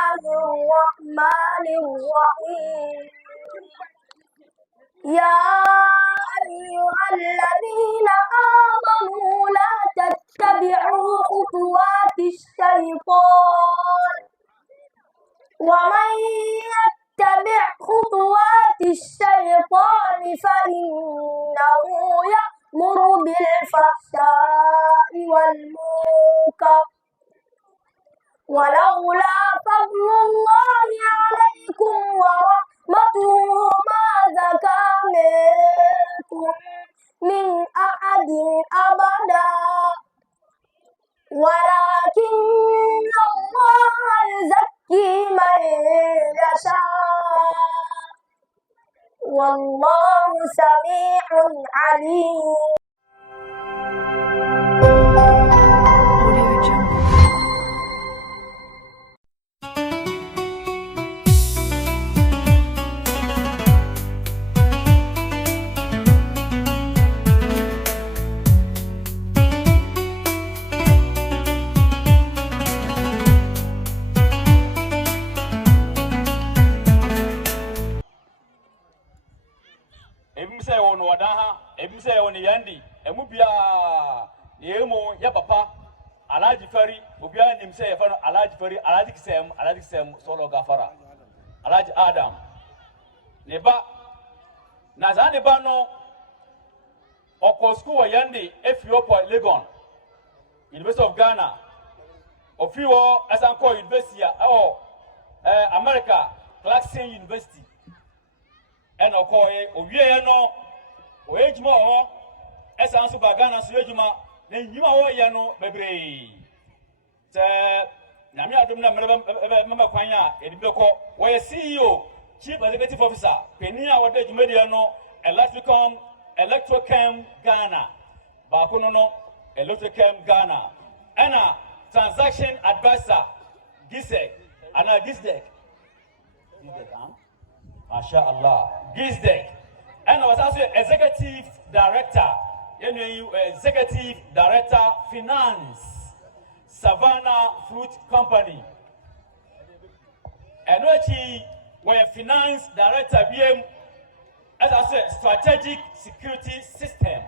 الله الرحمن الرحيم يا أيها الذين آمنوا لا تتبعوا خطوات الشيطان ومن يتبع خطوات الشيطان فإنه يأمر بالفحشاء والمنكر ولولا فضل الله عليكم ورحمته ما زكى منكم من أحد أبدا ولكن الله يزكي من يشاء والله سميع عليم. Say on Wadaha, say on Yandi, and Mubia, Yemo, Yapapa, Alaji Ferry, Mubia himself, Alaji Ferry, Alaji Sem, Solo Gafara, Alaji Adam, Neba Nazani Bano, Okosku Yandi, Ethiopia, Legon, University of Ghana, Ofio, Asanko University, or America, Clarkson University. And Okoye, Oviano, Oejmo, Esansu Bagana, Sujuma, then you are Yano, Bebre. Namia Dumna Mama Panya, Ediboko, where CEO, Chief Executive Officer, Penia, what they Mediano, ElectroChem Ghana, Bakunono, ElectroChem Ghana, Anna, Transaction Advisor, Gisek, Anna Gisdek. MashaAllah. Gizdek. And I was also Executive Director, Executive Director Finance, Savannah Fruit Company. And we were Finance Director BM, as I said, Strategic Security System.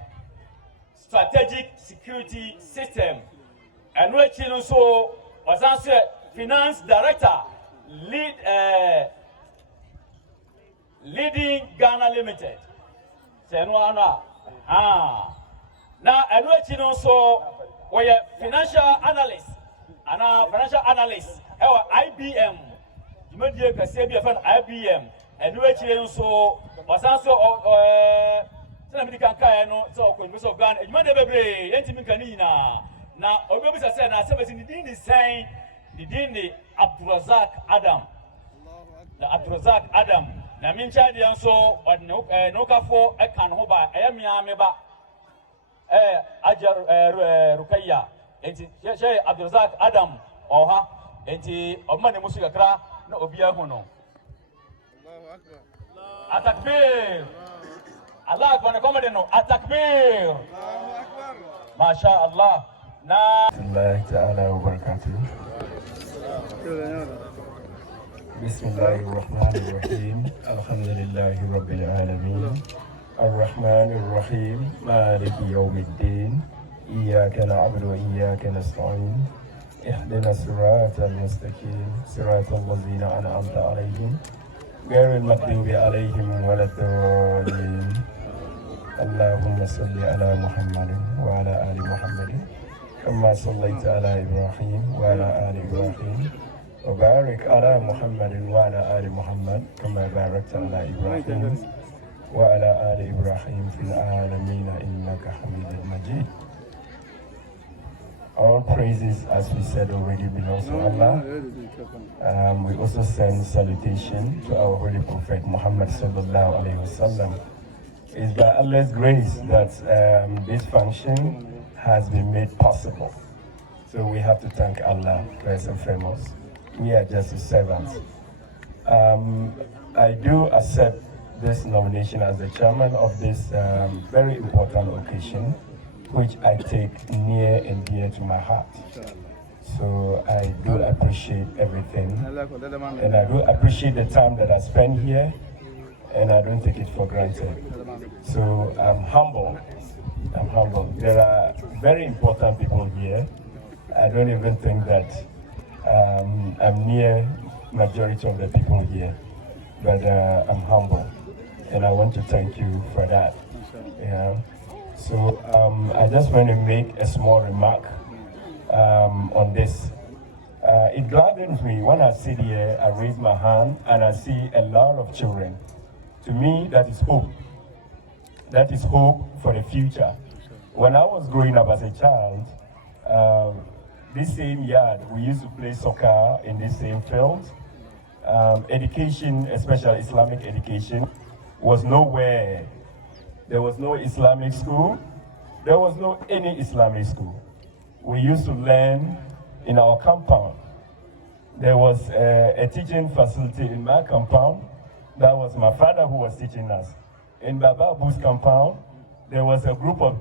Strategic Security System. And we also was also Finance Director, Leading Ghana Limited. Now, I know also we are financial analyst and financial analyst. IBM. You may be a IBM. And we also was also so University of Ghana. You may be Canina. Now, Obama said, I said, the saying the Abdurazak Adam. The Abdurazak Adam. Na mincha di anso no kafo e kan ho ba e mia me ba ajar Rukayya enti Sheikh Abdulrazak Adam oha enti omma ne musu kakra na obia hu no Allahu Akbar Atakbir Allah akbar komede no Atakbir Allahu Akbar Masha Allah na Allah ta'ala wa barakatuh بسم الله الرحمن الرحيم الحمد لله رب العالمين الرحمن الرحيم مالك يوم الدين إياك نعبد وإياك نستعين اهدنا الصراط المستقيم صراط الذين أنعمت عليهم غير المغضوب عليهم ولا الضالين اللهم صل على محمد وعلى آل محمد كما صليت على إبراهيم وعلى آل إبراهيم وبارك على محمد وعلى آل محمد كما باركت على إبراهيم وعلى آل إبراهيم في العالمين إنك حميد مجيد. All praises, as we said already, belongs to Allah. We also send salutation to our Holy Prophet Muhammad sallallahu alaihi wasallam. It's by Allah's grace that this function has been made possible. So we have to thank Allah first and foremost. We are just His servants. I do accept this nomination as the chairman of this very important occasion, which I take near and dear to my heart. So I do appreciate everything, and I do appreciate the time that I spend here, and I don't take it for granted. So I'm humble. I'm humble. There are very important people here. I don't even think that I'm near majority of the people here, but I'm humble, and I want to thank you for that. Yeah. So I just want to make a small remark on this. It gladdens me when I sit here, I raise my hand, and I see a lot of children. To me, that is hope. That is hope for the future. When I was growing up as a child, this same yard, we used to play soccer in this same field. Education, especially Islamic education, was nowhere. There was no Islamic school. There was no any Islamic school. We used to learn in our compound. There was a teaching facility in my compound. That was my father who was teaching us. In Baba Abu's compound, there was a group of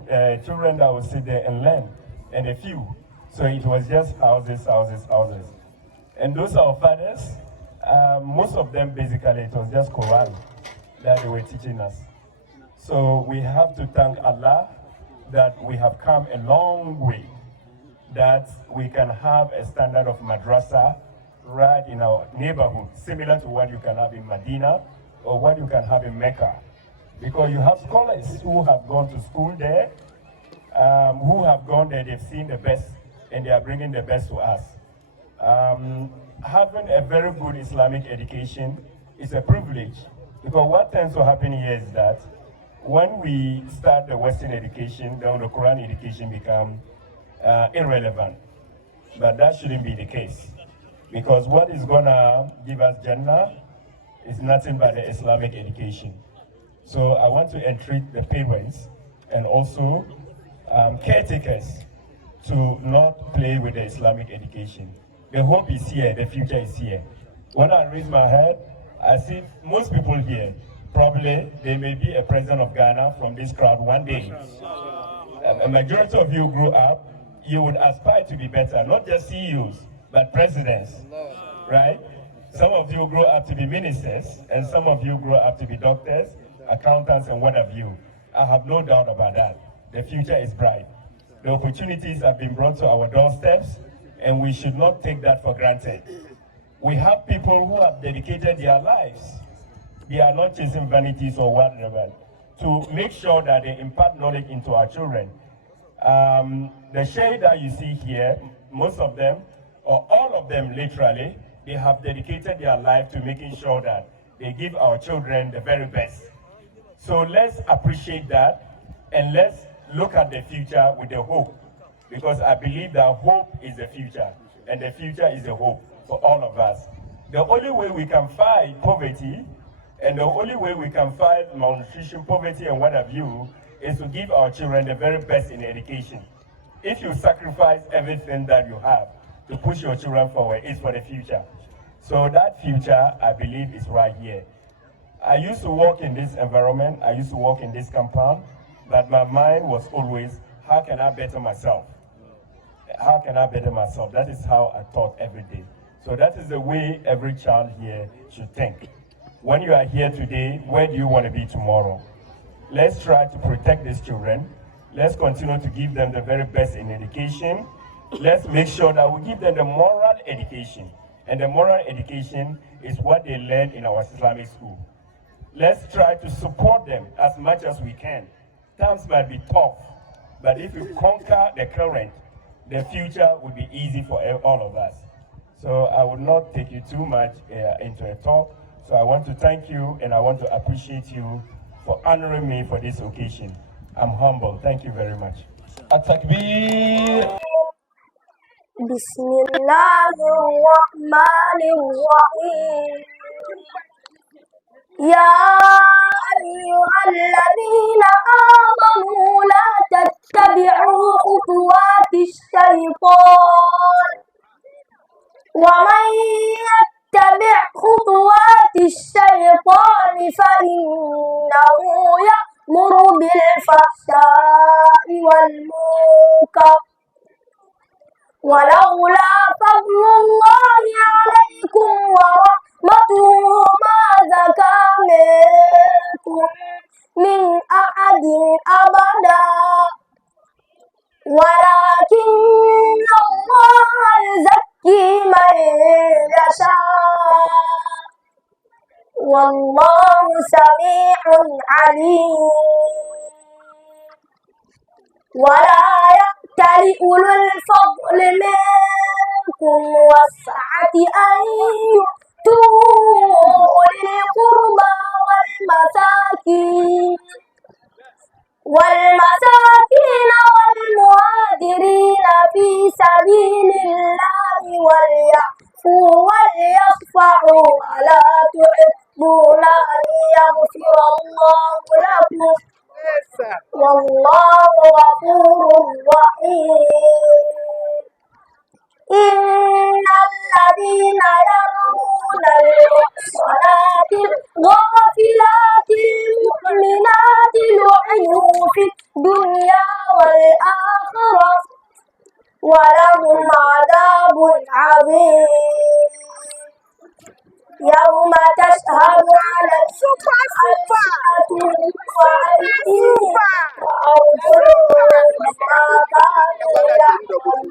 children that would sit there and learn, and a few. So it was just houses, houses, houses. And those are our fathers. Most of them, basically, it was just Quran that they were teaching us. So we have to thank Allah that we have come a long way, that we can have a standard of madrasa right in our neighborhood, similar to what you can have in Medina or what you can have in Mecca. Because you have scholars who have gone to school there, who have gone there, they've seen the best, and they are bringing the best to us. Having a very good Islamic education is a privilege, because what tends to happen here is that when we start the Western education, then the Quran education becomes irrelevant. But that shouldn't be the case, because what is going to give us Jannah is nothing but the Islamic education. So I want to entreat the parents and also caretakers to not play with the Islamic education. The hope is here, the future is here. When I raise my head, I see most people here, probably they may be a president of Ghana from this crowd one day. A majority of you grew up, you would aspire to be better, not just CEOs, but presidents, right? Some of you grew up to be ministers, and some of you grew up to be doctors, accountants, and what have you. I have no doubt about that. The future is bright. The opportunities have been brought to our doorsteps, and we should not take that for granted. We have people who have dedicated their lives. They are not chasing vanities or whatever, to make sure that they impart knowledge into our children. The shade that you see here, most of them, or all of them literally, they have dedicated their life to making sure that they give our children the very best. So let's appreciate that, and let's look at the future with the hope, because I believe that hope is the future, and the future is the hope for all of us. The only way we can fight poverty, and the only way we can fight malnutrition, poverty, and what have you, is to give our children the very best in education. If you sacrifice everything that you have to push your children forward, it's for the future. So that future, I believe, is right here. I used to work in this environment, I used to work in this compound, but my mind was always, how can I better myself? How can I better myself? That is how I thought every day. So that is the way every child here should think. When you are here today, where do you want to be tomorrow? Let's try to protect these children. Let's continue to give them the very best in education. Let's make sure that we give them the moral education. And the moral education is what they learn in our Islamic school. Let's try to support them as much as we can. Times might be tough, but if we conquer the current, the future will be easy for all of us. So I will not take you too much into a talk. So I want to thank you, and I want to appreciate you for honoring me for this occasion. I'm humble. Thank you very much. At-takbir. Bismillahirrahmanirrahim. يا أيها الذين آمنوا لا تتبعوا خطوات الشيطان ومن يتبع خطوات الشيطان فإنه يأمر بالفحشاء والمنكر ولولا فضل الله عليكم ورحمته ما زكى منكم من أحد أبدا ولكن الله يزكي من يشاء والله سميع عليم ولا يأتل أولو الفضل منكم والسعة أن يؤتوا أولي القربى والمساكين والمهاجرين في سبيل الله وليعفوا وليصفحوا ألا تحبون أن يغفر الله لكم والله غفور رحيم إن الذين يرمون المحصنات الغافلات المؤمنات لعنوا في الدنيا والآخرة ولهم عذاب عظيم يوم تشهد عليهم ألسنتهم وأيديهم وأرجلهم بما كانوا يعملون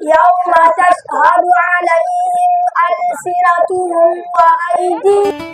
يوم تشهد عليهم ألسنتهم وأيديهم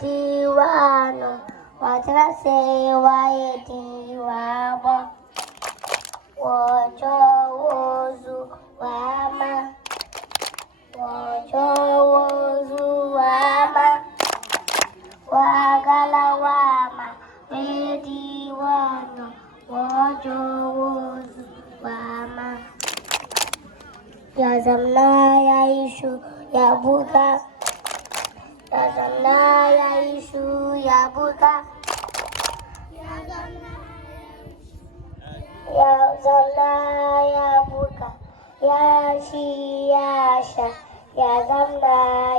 Diwano watrase waeti wabo wojo wozu wama wagala wama diwano wojo wozu wama yazamna yaishu yabuka yazamna yaishu yabuka yazamna yabuka yashi yasha yazamna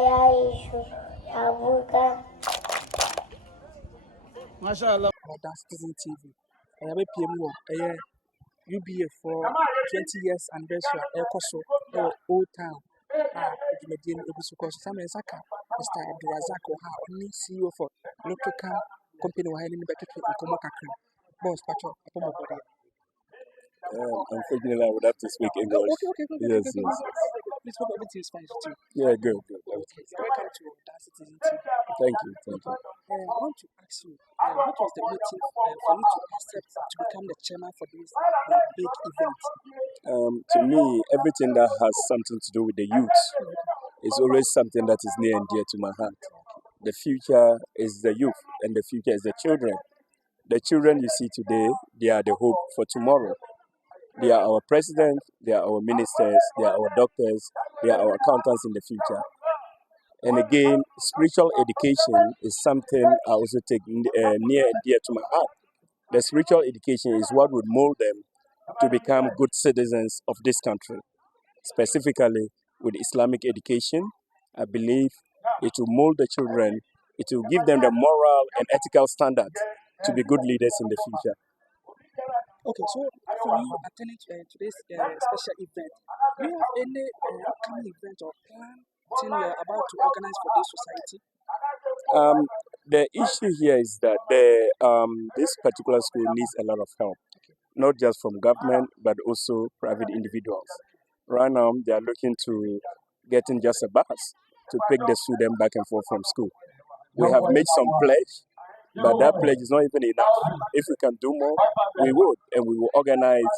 yaishu yabuka. Mashallah. That's Citizen TV. I have a PM UBA for 20 years anniversary. Ekoso Old Town. Medin Ebusuko Samuel Saka, Mr. Abdurazak Oha, only CEO for ElectroChem company where in the Becky and Komakakri. Boss Patrol, upon my body. Unfortunately, I would have to speak English. Okay. Yes. Please hope everything is fine too. Yeah, good. Okay, welcome to That Citizen TV. Thank you. I want to ask you, what was the motive for you to accept to become the chairman for this big event? To me, everything that has something to do with the youth is always something that is near and dear to my heart. The future is the youth, and the future is the children. The children you see today, they are the hope for tomorrow. They are our president, they are our ministers, they are our doctors, they are our accountants in the future. And again, spiritual education is something I also take near and dear to my heart. The spiritual education is what would mold them to become good citizens of this country. Specifically with Islamic education, I believe it will mold the children, it will give them the moral and ethical standards to be good leaders in the future. Okay, so for you attending today's special event, do you have any upcoming event or plan thing you are about to organize for this society? The issue here is that this particular school needs a lot of help, not just from government, but also private individuals. Right now, they are looking to getting just a bus to pick the student back and forth from school. We have made some pledge, but that pledge is not even enough. If we can do more, we would, and we will organize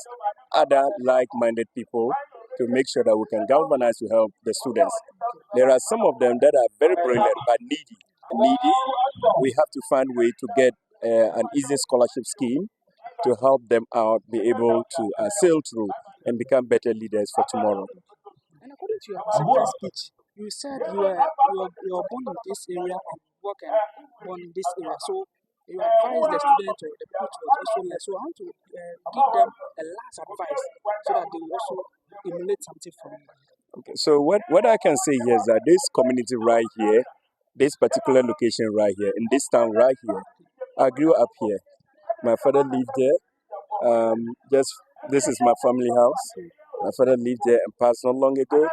other like-minded people to make sure that we can galvanize to help the students. There are some of them that are very brilliant but needy. We have to find a way to get an easy scholarship scheme to help them out, be able to sail through and become better leaders for tomorrow. And according to your acceptance speech, you said you are born in this area and work and born in this area. So you advise the students or the people to also learn. So I want to give them a last advice so that they will also emulate something from you. Okay, so what I can say here is that this community right here, this particular location right here, in this town right here, I grew up here. My father lived there. This is my family house. My father lived there and passed not long ago.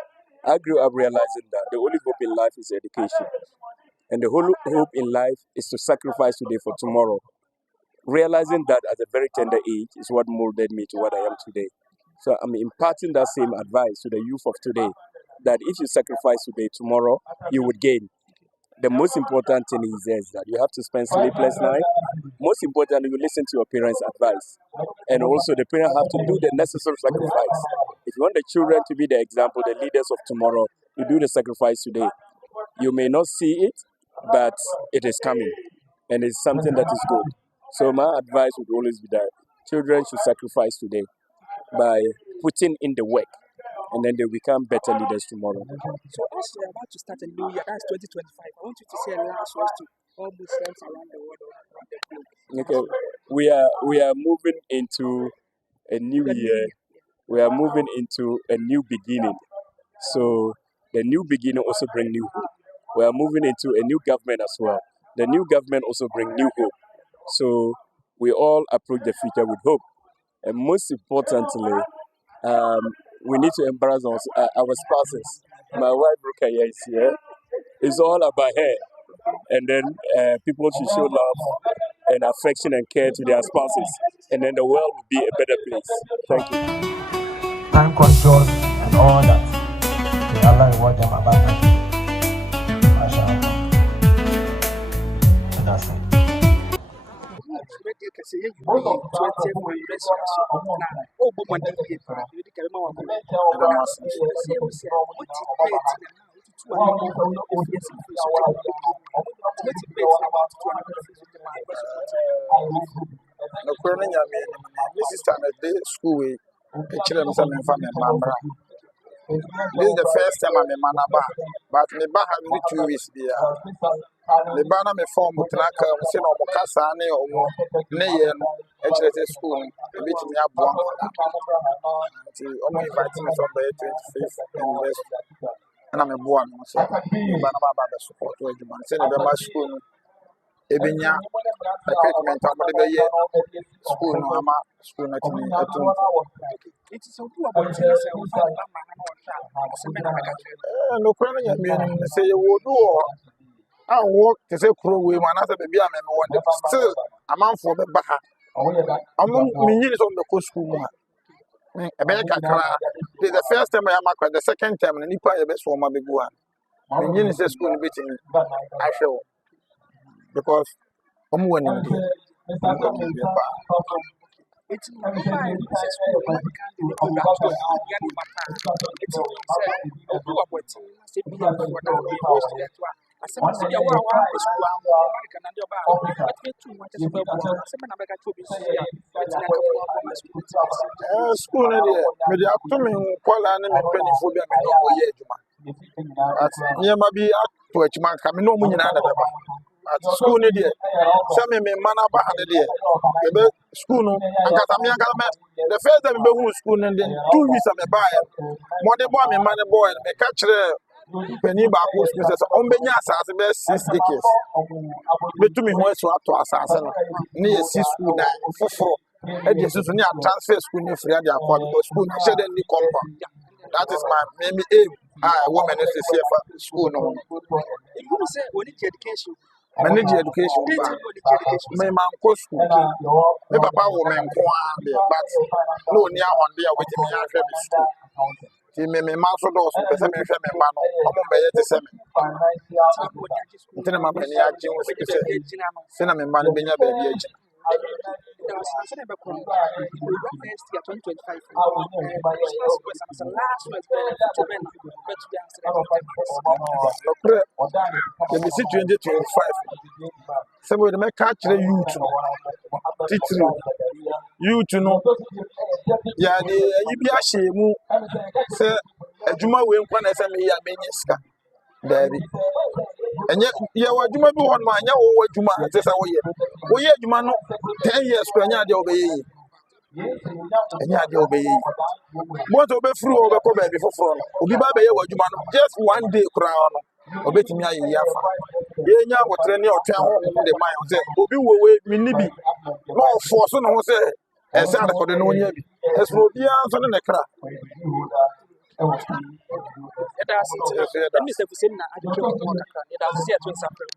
I grew up realizing that the only hope in life is education. And the whole hope in life is to sacrifice today for tomorrow. Realizing that at a very tender age is what molded me to what I am today. So I'm imparting that same advice to the youth of today, that if you sacrifice today, tomorrow, you would gain. The most important thing is that you have to spend sleepless nights. Most importantly, you listen to your parents' advice. And also the parents have to do the necessary sacrifice. If you want the children to be the example, the leaders of tomorrow, you do the sacrifice today. You may not see it, but it is coming. And it's something that is good. So my advice would always be that children should sacrifice today by putting in the work, and then they become better leaders tomorrow. So as you're about to start a new year, that's 2025, I want you to say a last words to all Muslims around the world or around the globe. Okay, we are moving into a new year. We are moving into a new beginning. So the new beginning also brings new hope. We are moving into a new government as well. The new government also brings new hope. So we all approach the future with hope. And most importantly, we need to embrace our spouses. My wife, Rukaya, is here. It's all about her. And then people should show love and affection and care to their spouses. And then the world will be a better place. Thank you. Time control and all that. May Allah reward them abundantly. MashaAllah. And that's it. This is the first time I'm in Manaba, but my back has been 2 weeks there. The banner me form with Naka, Sin or Mocasani or Nayan, HSS school, which me up one. Only inviting me from the 25th and West. And I'm a born, so Banaba by support to the man. Send the mass school. Ebinya, the treatment of the school, no, school, not me. It is so cool about no crying at me and say you will do. I walk to say, Crow, we want to be a man one still a man for the Baha. Among millions on the coast school. America, the first time I am the second time, and you buy a best for my big one. The Genesis school beating I show because I'm winning. It's not it's school media to me, Paul and penny for them. Near maybe to achima ka me no mu nyina na beba at school ni de se me mana ba ha de ebe school no ankasa me the first time me hu school no de 2 weeks am ba ya mo de boy me man boy me ka kire pani ba ko school se on benya asase be 6 acres me tumi ho eso ato asase no ne ye 6 school da foforo e de so ni a transfer school ni free ade akwa because school na shede ni compound. That is my main aim. Women is here for school no. You say we need education. Manage education. My man go school. My papa woman go but no near one day with me after the school. Me man so do so pese me hwe me ma no omo be ye tese me. Ntina ma pani agye wo se na me ma no benya ba bi agye. Let me see 2025. Somebody may catch the youth. Titri. Youth no. Ya de UBA shemu. Say adwuma we nkwa na say me ya benyeska. Dabi. Enye ya wadwuma bi won ma anya wo wadwuma say say wo ye. Wo ye adwuma no 10 years ko anya de obeye. Anya de obeye. Mo to be free o be ko ba bi foforo no. Obi ba be ye wadwuma no just one day kura no. Obetimi aye yafa. Ye nya wotre ne otwa ho de man say obi wo we minni bi. No force no ho say esa record no nya bi. Esro bia so ne kra. Mr. Fuseini na adike mo kakra. Eda se 20 April.